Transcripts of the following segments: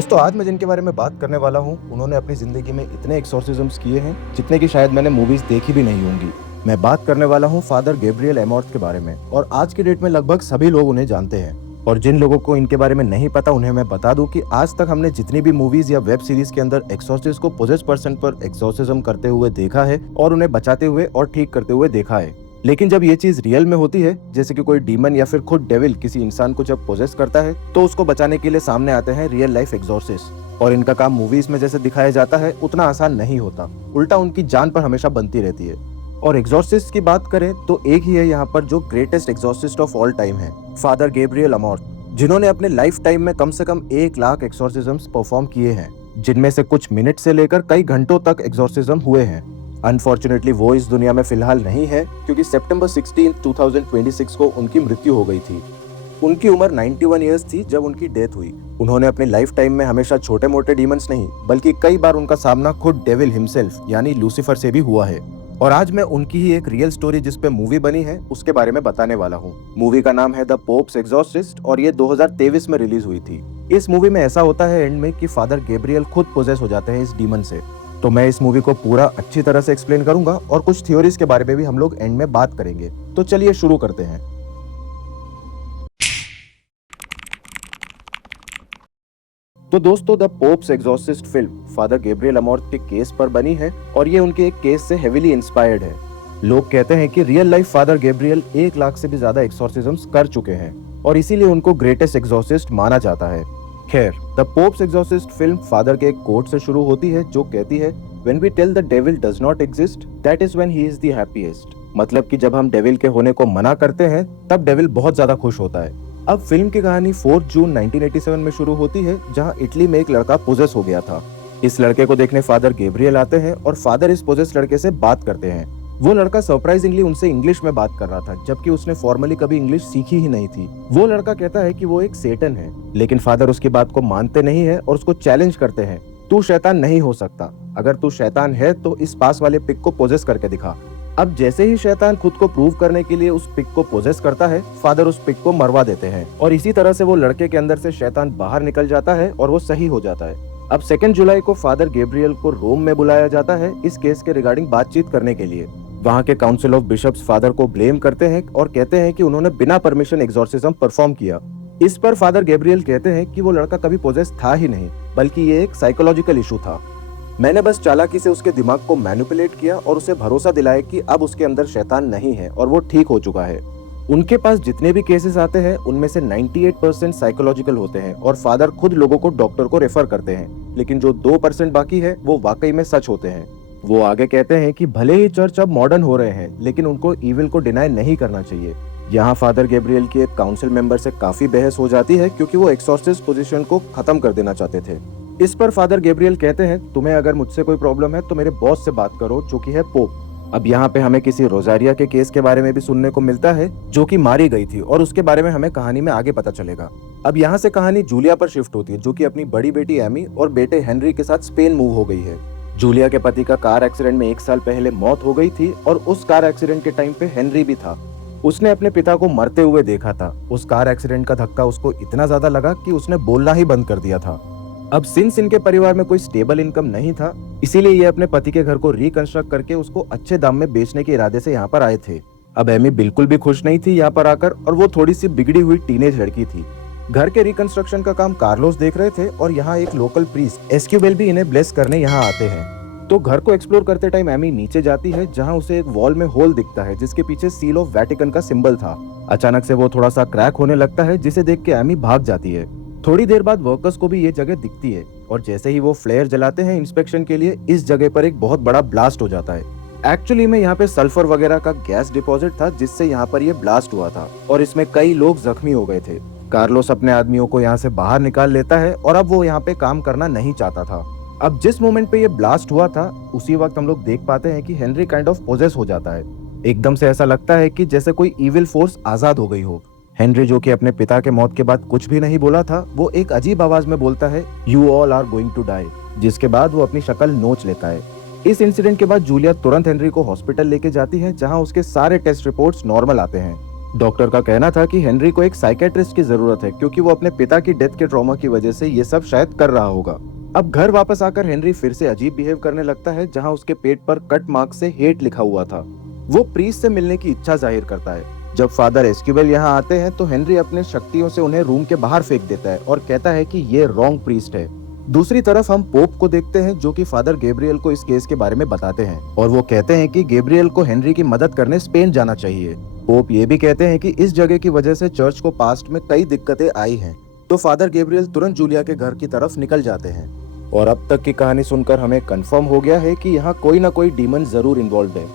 दोस्तों आज मैं जिनके बारे में बात करने वाला हूँ उन्होंने अपनी ज़िंदगी में इतने एक्सोर्सिज्म्स किए हैं जितने की शायद मैंने मूवीज़ देखी भी नहीं होंगी। मैं बात करने वाला हूँ फादर गैब्रियल एमॉर्थ के बारे में और आज की डेट में लगभग सभी लोग उन्हें जानते हैं। और जिन लोगों को इनके बारे में नहीं पता उन्हें मैं बता दूं कि आज तक हमने जितनी भी मूवीज या वेब सीरीज के अंदर एक्सोर्सिस्ट को पोजेस पर्सन पर एक्सोर्सिज्म करते हुए देखा है और उन्हें बचाते हुए और ठीक करते हुए देखा है, लेकिन जब ये चीज रियल में होती है, जैसे कि कोई डीमन या फिर खुद डेविल किसी इंसान को जब पोजेस करता है, तो उसको बचाने के लिए सामने आते हैं रियल लाइफ एक्सोर्सिस्ट। और इनका काम मूवीज में जैसे दिखाया जाता है उतना आसान नहीं होता, उल्टा उनकी जान पर हमेशा बनती रहती है। और एक्सोर्सिस्ट की बात करें तो एक ही है यहाँ पर जो ग्रेटेस्ट एक्सोर्सिस्ट ऑफ ऑल टाइम है, फादर गैब्रियल एमॉर्थ, जिन्होंने अपने लाइफ टाइम में कम से कम 1 लाख एक्सोर्सिज्म्स परफॉर्म किए हैं, जिनमें से कुछ मिनट से लेकर कई घंटों तक एक्सोर्सिज्म हुए हैं। अनफॉर्चुनेटली वो इस दुनिया में फिलहाल नहीं है क्योंकि सितंबर 16, 2026 को उनकी मृत्यु हो गई थी। उनकी उम्र 91 ईयर्स थी जब उनकी डेथ हुई। उन्होंने अपनी लाइफ टाइम में हमेशा छोटे मोटे डीमंस नहीं बल्कि कई बार उनका सामना खुद डेविल हिमसेल्फ यानी लूसीफर से भी हुआ है। और आज मैं उनकी ही एक रियल स्टोरी जिस पे मूवी बनी है उसके बारे में बताने वाला हूँ। मूवी का नाम है द पोप्स एक्सॉर्सिस्ट और ये 2023 में रिलीज हुई थी। इस मूवी में ऐसा होता है एंड में कि फादर गैब्रियल खुद पोजेस हो जाते हैं इस डीमन से। तो मैं इस मूवी को पूरा अच्छी तरह से एक्सप्लेन करूंगा और कुछ थ्योरीज के बारे में भी हम लोग एंड में बात करेंगे। तो चलिए शुरू करते हैं। तो दोस्तों the Pope's exorcist film father Gabriel Amorth के केस पर बनी है और ये उनके एक केस से हेविली इंस्पायर्ड है। लोग कहते हैं कि real life father Gabriel 1 lakh से भी ज्यादा एक्सॉर्सिज्म्स कर चुके हैं और इसीलिए उनको ग्रेटेस्ट एक्सॉर्सिस्ट माना जाता है। खैर, the Pope's exorcist film father के एक कोट से शुरू होती है जो कहती है, When we tell the devil does not exist, that is when he is the happiest। मतलब कि जब हम डेविल के होने को मना करते हैं तब डेविल बहुत ज्यादा खुश होता है। अब फिल्म की कहानी 4 जून 1987 में शुरू होती है जहां इटली में एक लड़का पोजेस हो गया था। इस लड़के को देखने फादर गैब्रियल आते हैं और फादर इस पोजेस लड़के से बात करते हैं। वो लड़का सरप्राइजिंगली उनसे इंग्लिश में बात कर रहा था जबकि उसने फॉर्मली कभी इंग्लिश सीखी ही नहीं थी। वो लड़का कहता है कि वो एक सेटन है, लेकिन फादर उसकी बात को मानते नहीं है और उसको चैलेंज करते हैं, तू शैतान नहीं हो सकता, अगर तू शैतान है तो इस पास वाले पिग को पोजेस करके दिखा। अब जैसे ही शैतान खुद को प्रूव करने के लिए उस पिग को पोजेस करता है, फादर उस पिग को मरवा देते हैं और इसी तरह से वो लड़के के अंदर से शैतान बाहर निकल जाता है और वो सही हो जाता है। अब 2 जुलाई को फादर गैब्रियल को रोम में बुलाया जाता है इस केस के रिगार्डिंग बातचीत करने के लिए। वहाँ के काउंसिल ऑफ बिशप्स फादर को ब्लेम करते हैं और कहते हैं कि उन्होंने बिना परमिशन एक्सॉर्सिज्म परफॉर्म किया। इस पर फादर गैब्रियल कहते हैं कि वो लड़का कभी पोजेस था ही नहीं, बल्कि ये एक साइकोलॉजिकल इशू था। मैंने बस चालाकी से उसके दिमाग को मैनिपुलेट किया और उसे भरोसा दिलाया कि अब उसके अंदर शैतान नहीं है और वो ठीक हो चुका है। उनके पास जितने भी केसेस आते हैं उनमें से 98% साइकोलॉजिकल होते हैं और फादर खुद लोगों को डॉक्टर को रेफर करते हैं, लेकिन जो 2% बाकी है वो वाकई में सच होते हैं। वो आगे कहते हैं कि भले ही चर्च अब मॉडर्न हो रहे हैं लेकिन उनको इविल को डिनाई नहीं करना चाहिए। यहाँ फादर गैब्रियल की एक काउंसिल मेंबर से काफी बहस हो जाती है क्योंकि वो एक्सॉर्सिस्ट पोजीशन को खत्म कर देना चाहते थे। इस पर फादर गैब्रियल कहते हैं, तुम्हें अगर मुझसे कोई प्रॉब्लम है तो मेरे बॉस से बात करो जो कि है पोप। अब यहाँ पे हमें किसी रोजारिया के केस के बारे में भी सुनने को मिलता है जो कि मारी गई थी और उसके बारे में हमें कहानी में आगे पता चलेगा। अब यहाँ से कहानी जूलिया पर शिफ्ट होती है जो कि अपनी बड़ी बेटी एमी और बेटे हेनरी के साथ स्पेन मूव हो गई है। जूलिया के पति का कार एक्सीडेंट में 1 साल पहले मौत हो गई थी और उस कार एक्सीडेंट के टाइम पे हेनरी भी था। उसने अपने पिता को मरते हुए देखा था। उस कार एक्सीडेंट का धक्का उसको इतना ज्यादा लगा कि उसने बोलना ही बंद कर दिया था। अब सिंस इनके परिवार में कोई स्टेबल इनकम नहीं था, इसीलिए ये अपने पति के घर को रिकंस्ट्रक्ट करके उसको अच्छे दाम में बेचने के इरादे से यहाँ पर आए थे। अब एमी बिल्कुल भी खुश नहीं थी यहाँ पर आकर और वो थोड़ी सी बिगड़ी हुई टीनेज लड़की थी। घर के रिकंस्ट्रक्शन का काम कार्लोस देख रहे थे और यहाँ एक लोकल प्रीस्ट एस्क्यूबेल भी इन्हें ब्लेस करने यहाँ आते हैं। तो घर को एक्सप्लोर करते टाइम एमी नीचे जाती है जहाँ उसे एक वॉल में होल दिखता है जिसके पीछे सील ऑफ वेटिकन का सिंबल था। अचानक से वो थोड़ा सा क्रैक होने लगता है जिसे देख के एमी भाग जाती है। थोड़ी देर बाद वर्कर्स को भी ये जगह दिखती है और जैसे ही वो फ्लेयर जलाते हैं इंस्पेक्शन के लिए, इस जगह पर एक बहुत बड़ा ब्लास्ट हो जाता है। एक्चुअली में यहाँ पे सल्फर वगैरह का गैस डिपॉजिट था जिससे यहाँ पर ये ब्लास्ट हुआ था और इसमें कई लोग जख्मी हो गए थे। कार्लोस अपने आदमियों को यहाँ से बाहर निकाल लेता है और अब वो यहाँ पे काम करना नहीं चाहता था। अब जिस मोमेंट पे ये ब्लास्ट हुआ था उसी वक्त हम लोग देख पाते हैं कि हेनरी काइंड ऑफ पोजेस हो जाता है। एकदम से ऐसा लगता है कि जैसे कोई इविल फोर्स आजाद हो गई हो। हेनरी जो कि अपने पिता के मौत के बाद कुछ भी नहीं बोला था, वो एक अजीब आवाज में बोलता है, you all are going to die, जिसके बाद वो अपनी शक्ल नोच लेता है। इस इंसिडेंट के बाद जूलिया तुरंत हेनरी को हॉस्पिटल लेके जाती है जहां उसके सारे टेस्ट रिपोर्ट्स नॉर्मल आते हैं। डॉक्टर का कहना था कि हेनरी को एक साइकेट्रिस्ट की जरूरत है क्योंकि वो अपने पिता की डेथ के ट्रॉमा की वजह से ये सब शायद कर रहा होगा। अब घर वापस आकर हेनरी फिर से अजीब बिहेव करने लगता है, जहां उसके पेट पर कट मार्क से हेट लिखा हुआ था। वो प्रीस्ट से मिलने की इच्छा जाहिर करता है। जब फादर एस्क्यूबेल यहाँ आते हैं तो हेनरी अपने शक्तियों से उन्हें रूम के बाहर फेंक देता है और कहता है कि ये रॉन्ग प्रीस्ट है। दूसरी तरफ हम पोप को देखते हैं, जो कि फादर गैब्रियल को इस केस के बारे में बताते हैं और वो कहते हैं कि गैब्रियल को हेनरी की मदद करने स्पेन जाना चाहिए। पोप ये भी कहते हैं कि इस जगह की वजह से चर्च को पास्ट में कई दिक्कतें आई हैं। तो फादर गैब्रियल तुरंत जूलिया के घर की तरफ निकल जाते हैं और अब तक की कहानी सुनकर हमें कंफर्म हो गया है कि यहाँ कोई ना कोई डीमन जरूर इन्वॉल्व है।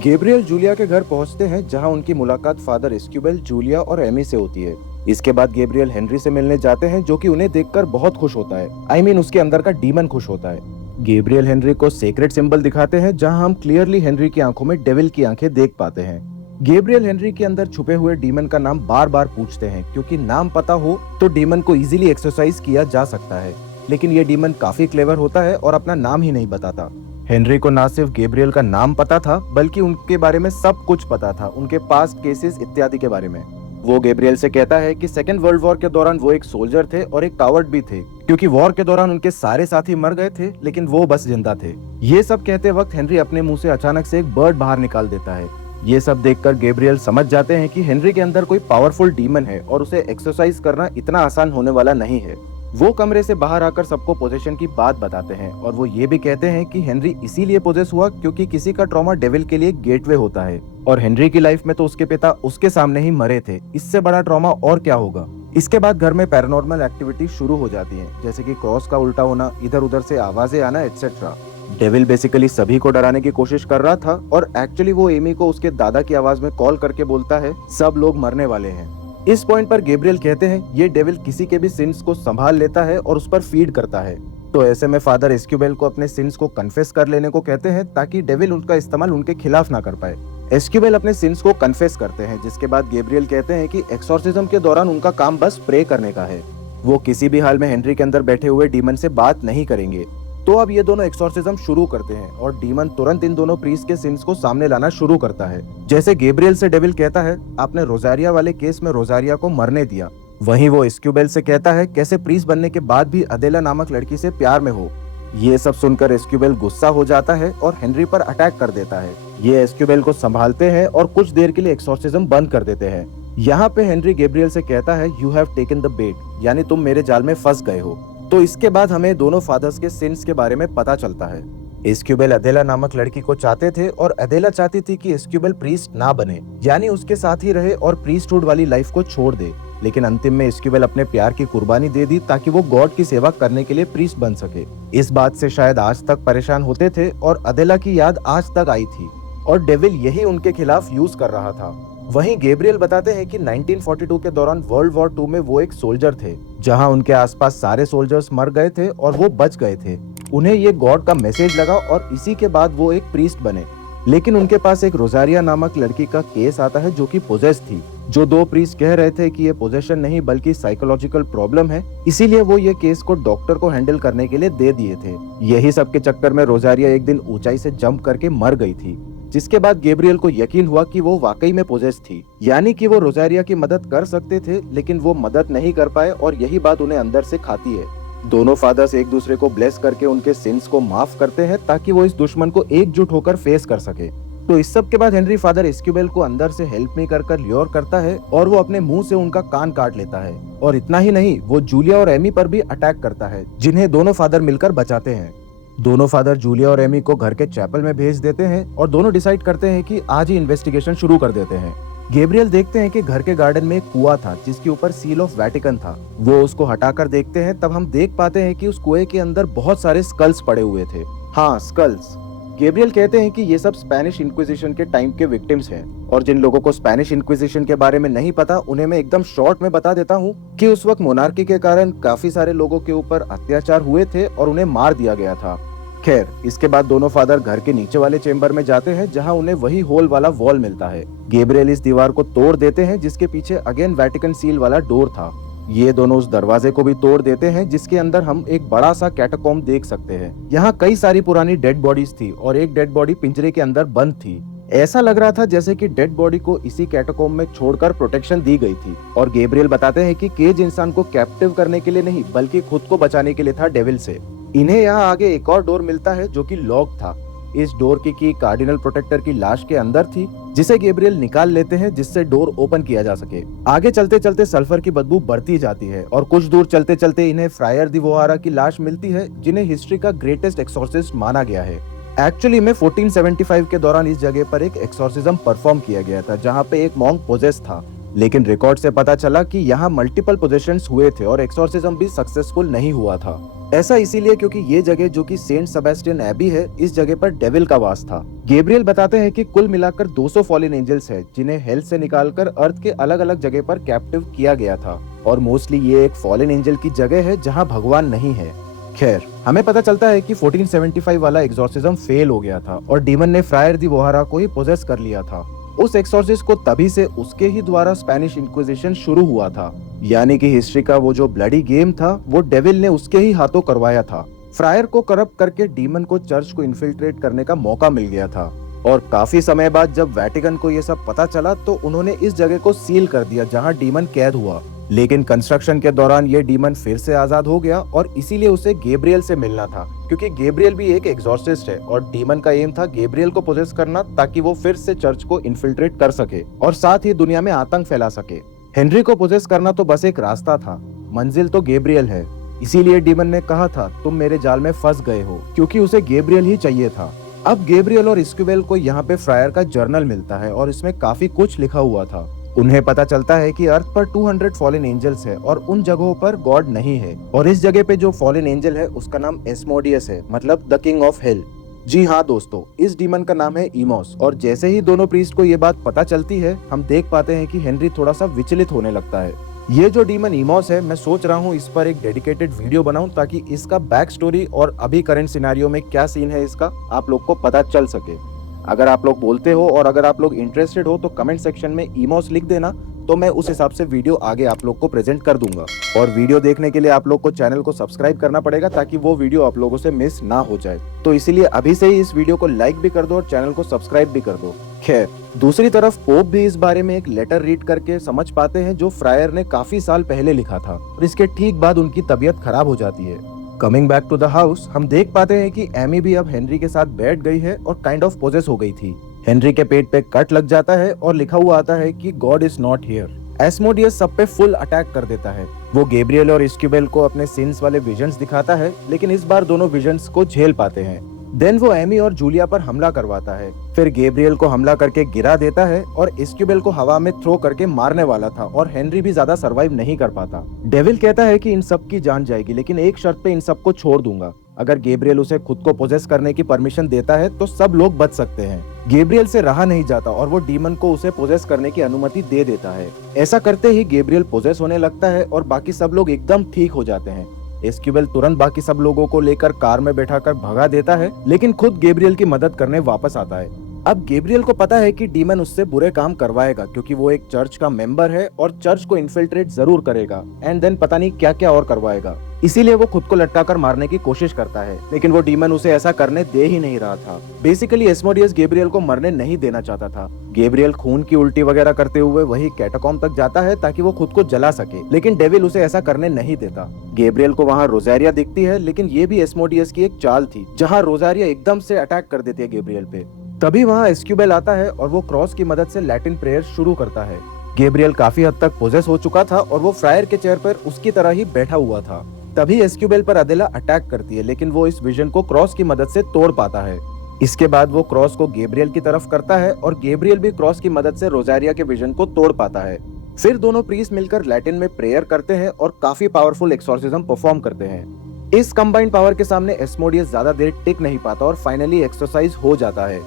गैब्रियल जूलिया के घर पहुंचते हैं, जहां उनकी मुलाकात फादर एस्क्यूबेल, जूलिया और एमी से होती है। इसके बाद गैब्रियल हेनरी से मिलने जाते हैं, जो कि उन्हें देखकर बहुत खुश होता है। उसके अंदर का डीमन खुश होता है। गैब्रियल हेनरी को सीक्रेट सिंबल दिखाते हैं, जहां हम क्लियरली हेनरी की आंखों में डेविल की आंखें देख पाते हैं। गैब्रियल हेनरी के अंदर छुपे हुए डीमन का नाम बार बार पूछते हैं, क्योंकि नाम पता हो तो डीमन को इजीली एक्सरसाइज किया जा सकता है। लेकिन ये डीमन काफी क्लेवर होता है और अपना नाम ही नहीं बताता। हेनरी को ना सिर्फ गैब्रियल का नाम पता था, बल्कि उनके बारे में सब कुछ पता था, उनके पास्ट केसेस इत्यादि के बारे में। वो गैब्रियल से कहता है कि सेकेंड वर्ल्ड वॉर के दौरान वो एक सोल्जर थे और एक कावर्ड भी थे, क्योंकि वॉर के दौरान उनके सारे साथी मर गए थे, लेकिन वो बस जिंदा थे। ये सब कहते वक्त हेनरी अपने मुंह से अचानक से एक बर्ड बाहर निकाल देता है। ये सब देखकर गैब्रियल समझ जाते हैं कि हेनरी के अंदर कोई पावरफुल डीमन है और उसे एक्सरसाइज करना इतना आसान होने वाला नहीं है। वो कमरे से बाहर आकर सबको पोजेशन की बात बताते हैं और वो ये भी कहते हैं कि हेनरी इसीलिए पोजेस हुआ क्योंकि किसी का ट्रॉमा डेविल के लिए गेटवे होता है, और हेनरी की लाइफ में तो उसके पिता उसके सामने ही मरे थे। इससे बड़ा ट्रॉमा और क्या होगा। इसके बाद घर में पैरानॉर्मल एक्टिविटी शुरू हो जाती है, जैसे कि क्रॉस का उल्टा होना, इधर उधर से आवाजें आना, एटसेट्रा। डेविल बेसिकली सभी को डराने की कोशिश कर रहा था और एक्चुअली वो एमी को उसके दादा की आवाज में कॉल करके बोलता है, सब लोग मरने वाले हैं। इस पॉइंट पर गैब्रियल कहते हैं ये डेविल किसी के भी सिंस को संभाल लेता है और उस पर फीड करता है। तो ऐसे में फादर एस्क्यूबेल को अपने सिंस को कन्फेस कर लेने को कहते हैं, ताकि डेविल उनका इस्तेमाल उनके खिलाफ ना कर पाए। एस्क्यूबेल अपने सिंस को कन्फेस करते हैं, जिसके बाद गैब्रियल कहते हैं कि एक्सोर्सिज्म के दौरान उनका काम बस प्रे करने का है। वो किसी भी हाल में हेनरी के अंदर बैठे हुए डीमन से बात नहीं करेंगे। तो अब ये दोनों एक्सोर्सिज्म शुरू करते हैं और डीमन तुरंत इन दोनों प्रीस्ट के सिंस को सामने लाना शुरू करता है। जैसे गैब्रियल से डेविल कहता है, आपने रोजारिया वाले केस में रोजारिया को मरने दिया। वहीं वो एस्क्यूबेल से कहता है, कैसे प्रीस्ट बनने के बाद भी अदेला नामक लड़की से प्यार में हो। ये सब सुनकर एस्क्यूबेल गुस्सा हो जाता है और हेनरी पर अटैक कर देता है। ये एस्क्यूबेल को संभालते हैं और कुछ देर के लिए एक्सोर्सिज्म बंद कर देते हैं। यहाँ पे हेनरी गैब्रियल से कहता है, यू हैव टेकन द बेट, यानी तुम मेरे जाल में फंस गए हो। तो इसके बाद हमें दोनों फादर्स के सिंस के बारे में पता चलता है। एस्क्यूबेल अदेला नामक लड़की को चाहते थे और अदेला चाहती थी कि एस्क्यूबेल प्रीस्ट ना बने, यानी उसके साथ ही रहे और प्रीस्टहुड वाली लाइफ को छोड़ दे। लेकिन अंतिम में एस्क्यूबेल अपने प्यार की कुर्बानी दे दी ताकि वो गॉड की सेवा करने के लिए प्रीस्ट बन सके। इस बात से शायद आज तक परेशान होते थे और अदेला की याद आज तक आई थी और डेविल यही उनके खिलाफ यूज कर रहा था। वहीं गैब्रियल बताते हैं कि 1942 के दौरान वर्ल्ड वॉर 2 में वो एक सोल्जर थे, जहां उनके आसपास सारे सोल्जर्स मर गए थे और वो बच गए थे। उन्हें ये गॉड का मैसेज लगा और इसी के बाद वो एक प्रीस्ट बने। लेकिन उनके पास एक रोजारिया नामक लड़की का केस आता है जो कि पोजेस थी। जो दो प्रीस्ट कह रहे थे कि ये पोजेशन नहीं बल्कि साइकोलॉजिकल प्रॉब्लम है, इसीलिए वो ये केस को डॉक्टर को हैंडल करने के लिए दे दिए थे। यही सब के चक्कर में रोजारिया एक दिन ऊंचाई से जंप करके मर गई थी, जिसके बाद गैब्रियल को यकीन हुआ कि वो वाकई में पोजेस थी, यानी कि वो रोजारिया की मदद कर सकते थे, लेकिन वो मदद नहीं कर पाए और यही बात उन्हें अंदर से खाती है। दोनों फादर्स एक दूसरे को ब्लेस करके उनके सिंस को माफ करते हैं ताकि वो इस दुश्मन को एकजुट होकर फेस कर सके। तो इस सब के बाद हेनरी फादर एस्क्यूबेल को अंदर से हेल्प मी कर ल्योर करता है और वो अपने मुंह से उनका कान काट लेता है। और इतना ही नहीं, वो जूलिया और एमी पर भी अटैक करता है, जिन्हें दोनों फादर मिलकर बचाते हैं। दोनों फादर जूलिया और एमी को घर के चैपल में भेज देते हैं और दोनों डिसाइड करते हैं कि आज ही इन्वेस्टिगेशन शुरू कर देते हैं। गैब्रियल देखते हैं कि घर के गार्डन में एक कुआं था जिसके ऊपर सील ऑफ वेटिकन था। वो उसको हटाकर देखते हैं, तब हम देख पाते हैं कि उस कुएं के अंदर बहुत सारे स्कल्स पड़े हुए थे। हाँ, स्कल्स। गैब्रियल कहते हैं कि ये सब स्पेनिश इंक्विजिशन के टाइम के विक्टिम्स हैं, और जिन लोगों को स्पेनिश इंक्विजिशन के बारे में नहीं पता उन्हें मैं एकदम शॉर्ट में बता देता हूँ कि उस वक्त मोनार्की के कारण काफी सारे लोगों के ऊपर अत्याचार हुए थे और उन्हें मार दिया गया था। खैर, इसके बाद दोनों फादर घर के नीचे वाले चेंबर में जाते हैं जहां उन्हें वही होल वाला वॉल मिलता है। गैब्रियल इस दीवार को तोड़ देते हैं जिसके पीछे अगेन वेटिकन सील वाला डोर था। ये दोनों उस दरवाजे को भी तोड़ देते हैं जिसके अंदर हम एक बड़ा सा कैटाकॉम्ब देख सकते हैं। यहाँ कई सारी पुरानी डेड बॉडीज थी और एक डेड बॉडी पिंजरे के अंदर बंद थी। ऐसा लग रहा था जैसे कि डेड बॉडी को इसी कैटाकॉम्ब में छोड़कर प्रोटेक्शन दी गई थी। और गैब्रियल बताते हैं कि केज इंसान को कैप्टिव करने के लिए नहीं बल्कि खुद को बचाने के लिए था डेविल से। इन्हें यहाँ आगे एक और डोर मिलता है जो कि लॉक था। इस डोर की कार्डिनल प्रोटेक्टर की लाश के अंदर थी, जिसे गैब्रियल निकाल लेते हैं जिससे डोर ओपन किया जा सके। आगे चलते चलते सल्फर की बदबू बढ़ती जाती है और कुछ दूर चलते चलते इन्हें फ्रायर दी वोहारा की लाश मिलती है, जिन्हें हिस्ट्री का ग्रेटेस्ट एक्सोर्सिस्ट माना गया है। एक्चुअली में 1475 के दौरान इस जगह पर एक एक्सोर्सिज्म परफॉर्म किया गया था, जहाँ पे एक मॉन्क पोजेस था। लेकिन रिकॉर्ड से पता चला कि यहाँ मल्टीपल पोजेशंस हुए थे और एक्सोर्सिज्म भी सक्सेसफुल नहीं हुआ था। ऐसा इसीलिए क्योंकि ये जगह जो कि सेंट सेबेस्टियन एबी है, इस जगह पर डेविल का वास था। गैब्रियल बताते हैं कि कुल मिलाकर 200 फॉलन एंजल्स है, जिन्हें हेल से निकालकर अर्थ के अलग अलग जगह पर कैप्टिव किया गया था। और मोस्टली ये एक फॉलन एंजल की जगह है जहाँ भगवान नहीं है। खैर, हमें पता चलता है कि 1475 वाला एक्सोर्सिज्म फेल हो गया था और डीमन ने फ्रायर दी वोहारा को ही पोजेस कर लिया था। उस एक्सोर्सिस्ट को तभी से उसके ही द्वारा स्पेनिश इंक्विजिशन शुरू हुआ था, यानी कि हिस्ट्री का वो जो ब्लडी गेम था वो डेविल ने उसके ही हाथों करवाया था। फ्रायर को करप्ट करके डीमन को चर्च को इन्फिल्ट्रेट करने का मौका मिल गया था। और काफी समय बाद जब वेटिकन को ये सब पता चला तो उन्होंने इस जगह को सील कर दिया जहां डीमन कैद हुआ। लेकिन कंस्ट्रक्शन के दौरान ये डीमन फिर से आजाद हो गया और इसीलिए उसे गैब्रियल से मिलना था, क्योंकि गैब्रियल भी एक एक्सॉर्सिस्ट है और डीमन का एम था गैब्रियल को पोजेस करना, ताकि वो फिर से चर्च को इन्फिल्ट्रेट कर सके और साथ ही दुनिया में आतंक फैला सके। हेनरी को पोजेस करना तो बस एक रास्ता था, मंजिल तो गैब्रियल है। इसीलिए डीमन ने कहा था तुम मेरे जाल में फंस गए हो, क्योंकि उसे गैब्रियल ही चाहिए था। अब गैब्रियल और इस्क्वेल को यहाँ पे फ्रायर का जर्नल मिलता है और इसमें काफी कुछ लिखा हुआ था। उन्हें पता चलता है कि अर्थ पर 200 फॉलन एंजल्स है और उन जगहों पर गॉड नहीं है। और इस जगह पे जो फॉलन एंजल है उसका नाम एस्मोडियस है, मतलब द किंग ऑफ हेल। जी हाँ दोस्तों, इस डीमन का नाम है इमोस। और जैसे ही दोनों प्रीस्ट को ये बात पता चलती है, हम देख पाते हैं कि हेनरी थोड़ा सा विचलित होने लगता है। ये जो डीमन इमोस है, मैं सोच रहा हूँ इस पर एक डेडिकेटेड वीडियो बनाऊं, ताकि इसका बैक स्टोरी और अभी करंट सिनेरियो में क्या सीन है इसका आप लोग को पता चल सके। अगर आप लोग बोलते हो और अगर आप लोग इंटरेस्टेड हो तो कमेंट सेक्शन में इमोस लिख देना, तो मैं उस हिसाब से वीडियो आगे आप लोग को प्रेजेंट कर दूंगा। और वीडियो देखने के लिए आप लोग को चैनल को सब्सक्राइब करना पड़ेगा, ताकि वो वीडियो आप लोगों से मिस ना हो जाए। तो इसीलिए अभी से ही इस वीडियो को लाइक भी कर दो और चैनल को सब्सक्राइब भी कर दो। खैर, दूसरी तरफ पोप भी इस बारे में एक लेटर रीड करके समझ पाते हैं जो फ्रायर ने काफी साल पहले लिखा था, और इसके ठीक बाद उनकी तबीयत खराब हो जाती है। Coming back to the house, हम देख पाते हैं कि एमी भी अब हेनरी के साथ बैठ गई है और काइंड ऑफ पोजेस हो गई थी। हेनरी के पेट पे कट लग जाता है और लिखा हुआ आता है कि गॉड इज नॉट हियर। एस्मोडियस सब पे फुल अटैक कर देता है। वो गैब्रियल और इस्क्वेल को अपने सिंस वाले विजन्स दिखाता है, लेकिन इस बार दोनों विजन्स को झेल पाते हैं। देन वो एमी और जूलिया पर हमला करवाता है। फिर गैब्रियल को हमला करके गिरा देता है और इस्क्वेल को हवा में थ्रो करके मारने वाला था, और हेनरी भी ज्यादा सरवाइव नहीं कर पाता। डेविल कहता है कि इन सब की जान जाएगी, लेकिन एक शर्त पे इन सबको छोड़ दूंगा। अगर गैब्रियल उसे खुद को पोजेस करने की परमिशन देता है तो सब लोग बच सकते हैं। गैब्रियल से रहा नहीं जाता और वो डीमन को उसे पोजेस करने की अनुमति दे देता है। ऐसा करते ही गैब्रियल पोजेस होने लगता है और बाकी सब लोग एकदम ठीक हो जाते हैं। इस्क्वेल तुरंत बाकी सब लोगों को लेकर कार में बैठाकर भगा देता है, लेकिन खुद गैब्रियल की मदद करने वापस आता है। अब गैब्रियल को पता है कि डीमन उससे बुरे काम करवाएगा, क्योंकि वो एक चर्च का मेंबर है और चर्च को इन्फिल्ट्रेट जरूर करेगा, एंड देन पता नहीं क्या क्या और करवाएगा। इसीलिए वो खुद को लटकाकर मारने की कोशिश करता है, लेकिन वो डीमन उसे ऐसा करने दे ही नहीं रहा था। बेसिकली एस्मोडियस गैब्रियल को मरने नहीं देना चाहता था। गैब्रियल खून की उल्टी वगैरह करते हुए वही कैटाकॉम्ब तक जाता है ताकि वो खुद को जला सके, लेकिन डेविल उसे ऐसा करने नहीं देता। गैब्रियल को वहाँ रोजारिया दिखती है, लेकिन ये भी एस्मोडियस की एक चाल थी, जहाँ रोजारिया एकदम से अटैक कर देती है गैब्रियल पे। तभी वहाँ इस्क्वेल आता है और वो क्रॉस की मदद से लैटिन प्रेयर शुरू करता है। गैब्रियल काफी हद तक पोजेस हो चुका था और वो फ्रायर के चेयर पर उसकी तरह ही बैठा हुआ था। तभी इस्क्वेल पर अदेला अटैक करती है, लेकिन वो इस विजन को क्रॉस की मदद से तोड़ पाता है। इसके बाद वो क्रॉस को गैब्रियल की तरफ करता है और गैब्रियल भी क्रॉस की मदद से रोजारिया के विजन को तोड़ पाता है। फिर दोनों प्रीस्ट मिलकर लैटिन में प्रेयर करते हैं और काफी पावरफुल एक्सोर्सिज्म परफॉर्म करते हैं। इस कंबाइंड पावर के सामने एस्मोडियस ज्यादा देर टिक नहीं पाता और फाइनली एक्सरसाइज हो जाता है।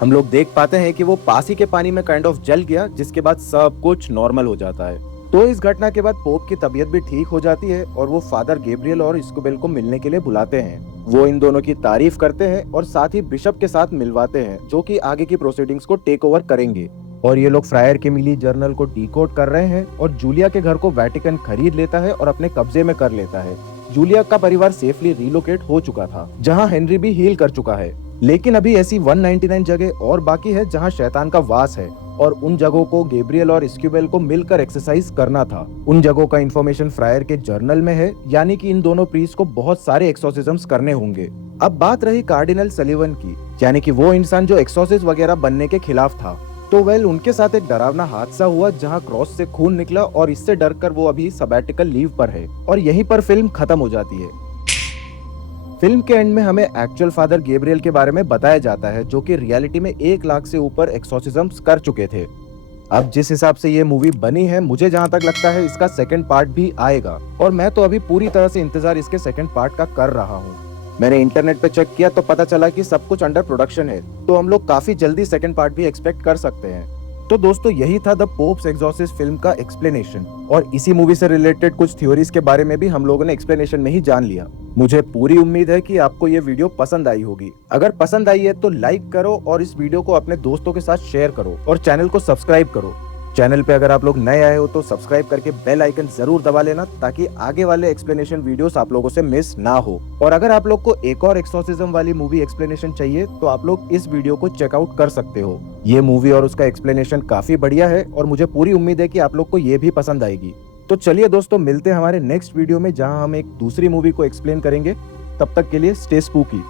हम लोग देख पाते हैं कि वो पास ही के पानी में काइंड ऑफ जल गया, जिसके बाद सब कुछ नॉर्मल हो जाता है। तो इस घटना के बाद पोप की तबीयत भी ठीक हो जाती है और वो फादर गैब्रियल और इस्क्वेल को मिलने के लिए बुलाते हैं। वो इन दोनों की तारीफ करते हैं और साथ ही बिशप के साथ मिलवाते हैं, जो कि आगे की प्रोसीडिंग्स को टेक ओवर करेंगे। और ये लोग फ्रायर के मिली जर्नल को डिकोड कर रहे हैं और जूलिया के घर को वेटिकन खरीद लेता है और अपने कब्जे में कर लेता है। जूलिया का परिवार सेफली रिलोकेट हो चुका था, जहाँ हेनरी भी हील कर चुका है। लेकिन अभी ऐसी 199 जगह और बाकी है जहां शैतान का वास है, और उन जगहों को गैब्रियल और इस्क्यूबेल को मिलकर एक्सरसाइज करना था। उन जगहों का इन्फॉर्मेशन फ्रायर के जर्नल में है, यानी कि इन दोनों प्रीस्ट को बहुत सारे एक्सोर्सिज्म्स करने होंगे। अब बात रही कार्डिनल सलीवन की, यानी कि वो इंसान जो एक्सोर्सिस्ट वगैरह बनने के खिलाफ था। तो उनके साथ एक डरावना हादसा हुआ जहां क्रॉस से खून निकला, और इससे डरकर वो अभी सबैटिकल लीव पर है, और यहीं पर फिल्म खत्म हो जाती है। फिल्म के एंड में हमें एक्चुअल फादर गैब्रियल के बारे में बताया जाता है, जो कि रियलिटी में 1 लाख से ऊपर एक्सोर्सिज्म्स कर चुके थे। अब जिस हिसाब से ये मूवी बनी है, मुझे जहां तक लगता है इसका सेकंड पार्ट भी आएगा, और मैं तो अभी पूरी तरह से इंतजार इसके सेकंड पार्ट का कर रहा हूँ। मैंने इंटरनेट पे चेक किया तो पता चला कि सब कुछ अंडर प्रोडक्शन है, तो हम लोग काफी जल्दी सेकंड पार्ट भी एक्सपेक्ट कर सकते हैं। तो दोस्तों, यही था द पोप्स एग्जॉर्सिस्ट फिल्म का एक्सप्लेनेशन, और इसी मूवी से रिलेटेड कुछ थ्योरीज के बारे में भी हम लोगों ने एक्सप्लेनेशन में ही जान लिया। मुझे पूरी उम्मीद है कि आपको ये वीडियो पसंद आई होगी। अगर पसंद आई है तो लाइक करो, और इस वीडियो को अपने दोस्तों के साथ शेयर करो, और चैनल को सब्सक्राइब करो। चैनल पे अगर आप लोग नए आए हो तो सब्सक्राइब करके बेल आइकन जरूर दबा लेना, ताकि आगे वाले एक्सप्लेनेशन वीडियोस आप लोगों से मिस ना हो। और अगर आप लोग को एक और एक्सोर्सिज्म वाली मूवी एक्सप्लेनेशन चाहिए तो आप लोग इस वीडियो को चेकआउट कर सकते हो। ये मूवी और उसका एक्सप्लेनेशन काफी बढ़िया है, और मुझे पूरी उम्मीद है कि आप लोग को ये भी पसंद आएगी। तो चलिए दोस्तों, मिलते हैं हमारे नेक्स्ट वीडियो में, जहां हम एक दूसरी मूवी को एक्सप्लेन करेंगे। तब तक के लिए स्टे स्पूकी।